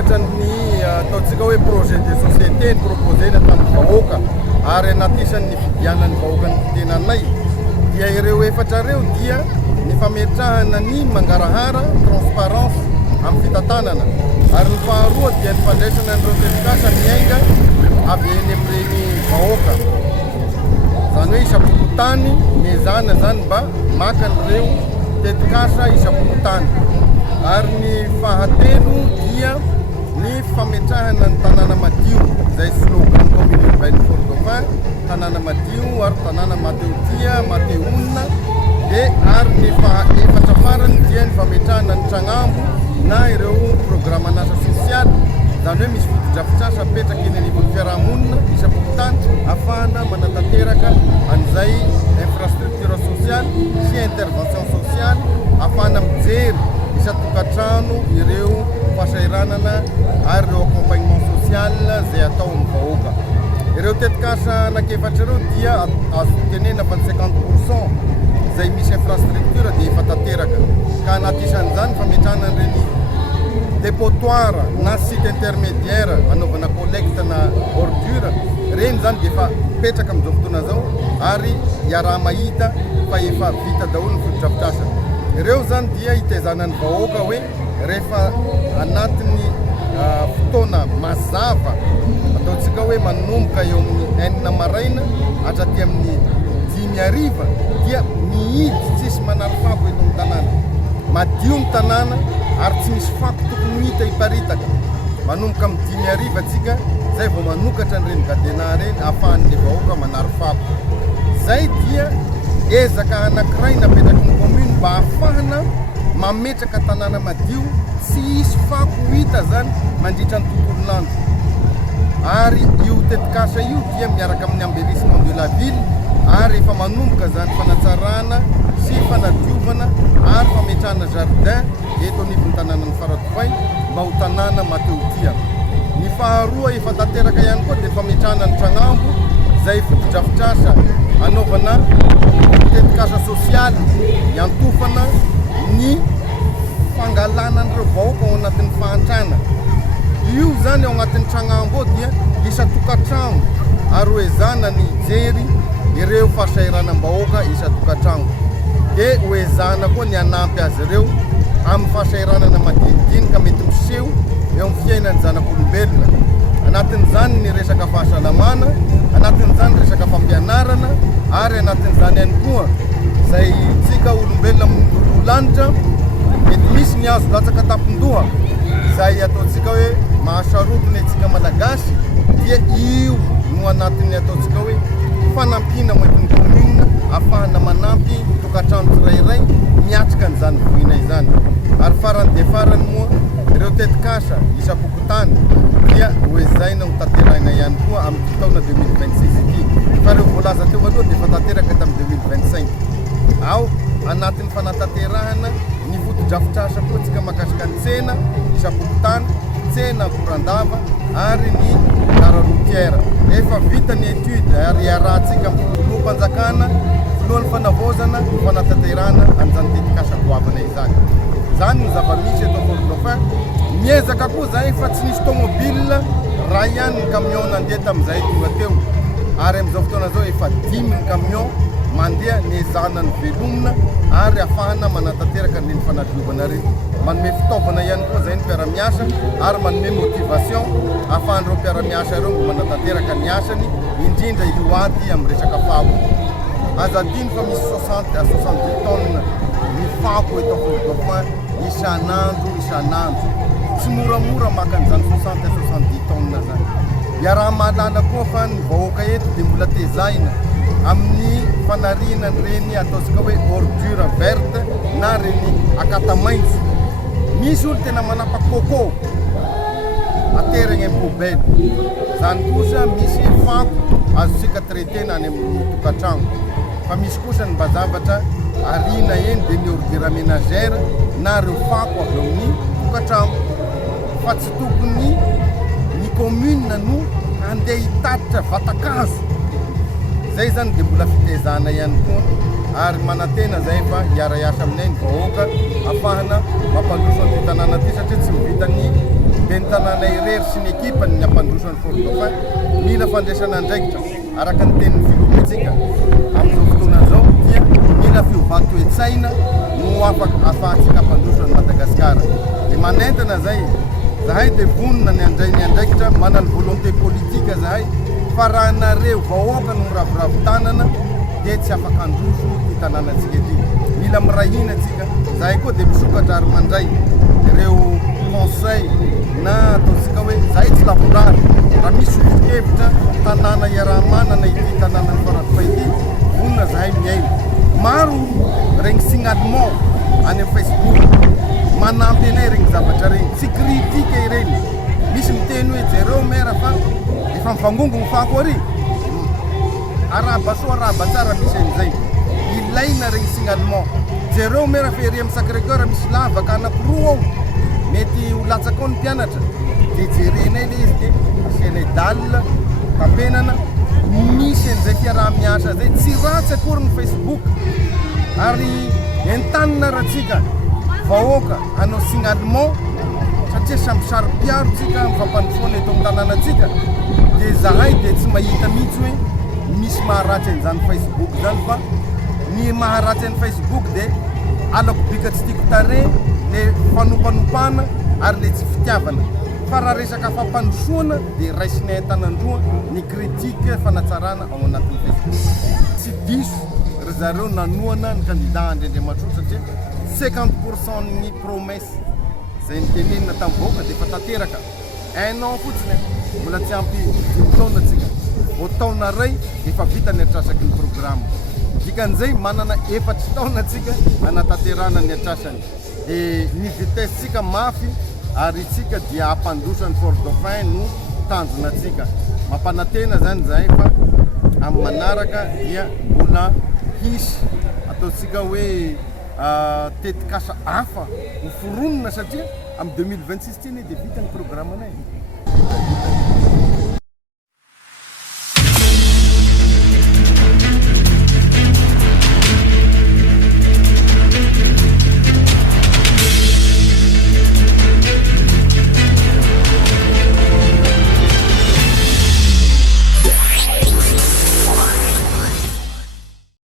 efatra ny ataontsika hoe projet de société ny proposena tamin'ny vahoaka ary anatisany fidianany vahoaka ny fitenanay dia ireo efatra reo dia ny fametrahana ny mangarahara transparence amin'ny fitantanana ary ny faharoa dia ny fandraisana nyreo tetikasa miainga avy eny amin'ireny vahoaka zany hoe isapokotany mezana zany mba maka an'ireo tetikasa isapokotany ary ny fahatelo dia ny fametrahana ny tanàna madio izay slogan commune urbaine Fort-Dauphin tanàna madio ary tanàna mateo tia mateonina dia ary ny efatra farany dia ny fametrahana ny tragnambo na ireo programme nasa social zany hoe misy fotodrafitrasa apetraka eny anivon'ny fiarahamonina isapokotany ahafahana manatanteraka an'izay infrastructure sociale sy intervention sociale ahafahana mijery isatokantrano ireo fahasairanana ary ireo accompagnement social zay atao amin'ny vahoaka ireo tetikasa anakefatra ireo dia azo tenena fa 50% zay misy infrastructure dia efa tanteraka ka anatisanyzany fametrahana ireny dépotoir na site intermédiaire anaovana collecte na ordure reny zany dia efa petraka amin'izao fotoana zao ary iaraha mahita fa efa vita daholo ny fotodrafitrasa ireo zany dia hitezanany vahoaka hoe rehefa anatin'ny fotoana mazava ataontsika hoe manomboka eo amin'ny 9 maraina hatraty amin'ny 5 hariva dia mihidy tsisy manary fako eto amin'ny tanàna madio ny tanàna ary tsy misy fako tokony hita hiparitaka manomboka amin'ny 5 hariva atsika zay vao manokatra an'ireny gadena reny ahafahan'le vahoaka manary fako zay dia ezaka anankiray napetraky ny commune mba ahafahana mametraka tanàna madio tsy isy fako hita zany mandritra ny tontolonandro ary io tetikasa io dia miaraka amin'ny embellissement de la ville ary efa manomboka zany fanatsarana sy fanadiovana ary fametrahana jardin eto anivon'ny tanànan'ny Faradofay mba ho tanàna mateo tia ny faharoa efa tanteraka ihany koa dia fametrahana ny tragnambo zay fotodrafitrasa anaovana tetikasa sosialy iantofana ny fangalana an'ireo vahoaka ao anatin'ny fahantrana io zany ao anatin'ny tragnambo ao dia isatokantrano ary hoezana ny jery ireo fahasairanam-bahoaka isatokantrano dia hoezana koa ny anampy azy ireo amin'ny fahasairanana madinidinika mety miseho eo amin'ny fiainany zanak'olombelona anatin'izany ny resaka fahasalamana anatin'izany resaka fampianarana ary anatin'izany ihany koa zay tsika olombelona lanitra mety misy ny azo latsaka tampindoha zay ataontsika hoe mahasarotony atsika malagasy dia io no anatin'ny ataontsika hoe fanampina moetin'ny commune ahafahana manampy tokantrano tsirairay miatrika an'izany vohina izany ary farany dia farany moa ireo tetikasa isapokotany dia hoezaina ho tanterahina ihany koa amin'ny taona 2026 ity fa reo voalaza teo aloha dia efa tanteraka tamin'ny 2025 ao anatin'ny fanatanterahana ny fotodrafitrasa koa tsika makasika ny tsena isapokotany tsena korandava ary ny gara routière efa vita ny étude ary iarahantsika filoham-panjakana filohan'ny fanavozana fanatanterahana an'izany tetikasa goavana izany zany ny zava-misy eto Fort-Dauphin miezaka koa zay fa tsy nisy tomobile raha ihany ny camion nandeha tamin'izay tonga teo ary amin'izao fotoana zao efa 10 ny camion mandeha niezana ny velomina ary ahafahana manatanteraka ny fanadiovana reny manome fitaovana ihany koa zay ny mpiara-miasa ary manome motivation ahafahan'ireo mpiara-miasa ireo mba manatanteraka ny asany indrindra io ady amin'ny resaka fako azadiny fa misy 60 à 70 tonnes ny fako eto Fort-Dauphin isanandro tsy moramora maka an'izany 60 à 70 tonnes zany iaraha mahalala koa fa ny vahoaka eto dia mbola tezaina amin'ny fanarinany reny ataontsika hoe ordure verte na reny akata maintso misy olo tena manapa coco ateragny amin'ny poubelle zany kosa misy fako azontsika traitena any amin'ny tokantrano fa misy kosa ny mba zavatra arina eny dia ny ordure ménagère na reo fako avy eo amin'ny tokantrano fa tsy tokony ny commune no andeha hitatitra vatakazo zay zany dia mbola fitezana ihany koa ary manantena zay fa hiara-iasa aminay ny vahoaka ahafahana mampandroso ny tanàna ty satria tsy mivita ny dia ny tanàna irery sy ny ekipany ny ampandrosan'ny Fort Dauphin mila fandraisana andraikitra araka ny tenin'ny filomatsika amin'izao fotoana zao dia mila fiovahan-toetsaina no afahantsika ampandrosan'ny Madagasikara. Dia manentana zay zahay dia vonona ny andray ny andraikitra manana volonté politika zahay fa raha nareo vahoaka no miravoravo tanana dia tsy afaka androso ty tanànatsika ety. Mila mirahina atsika. Zahay koa dia misokatra ary mandray ireo conseil na ataontsika hoe zahay tsy lavorary raha misy ovikevitra tanàna iaraha-manana ity tanànany Faradofay ity vonona zahay miaina. Maro regny signalement any amin'ny Facebook manampy anay regny zavatra regny, tsy kritika ireny. Misy miteny hoe jereo mera fa efa mivangongo ny fako ary araba soa araba tsara misy an'izay ilaina regny signalement. Jereo mera fa ery amin'ny Sacré-Cœur misy lavaka anankiroa ao mety ho latsaka ao ny mpianatra dia jerenay le izy dia asianay dalina tampenana misy an'izay fiaraha-miasa zay tsy ratsy akory ny Facebook ary entanina rahatsika vahoaka hanao signalement satria samy saro-piaro tsika mifampandrosoana eto amin'ny tanànatsika dia zahay dia tsy mahita mihitsy hoe misy maharatsy an'izany Facebook zany fa ny maharatsy an'ny Facebook dia alako bika tsy tiako tare le fanompanompanana ary le tsy fitiavana fa raha resaka fampandrosoana dia raisinay an-tanandroa ny kritika fanatsarana ao anatin'ny Facebook. Tsy diso ry zareo nanoana ny candidat Andriandriamatroa satria 50% ny promesse zay nitenenina tamin'ny vahoaka dia efa tanteraka 1 an fotsiny mbola tsy ampy 5 taona atsika ho taona ray efa vita ny atrasaky ny programme dikan'izay manana 4 taona atsika anatanterana ny atrasany dia ny vitesse tsika mafy ary tsika dia ampandrosan'ny Fort Dauphin no tanjona atsika mampanantena zany zahay fa amin'ny manaraka dia mbola hisy ataontsika hoe tetikasa hafa ho foronona satria amin'ny 2026 teny dia vita ny programme anay.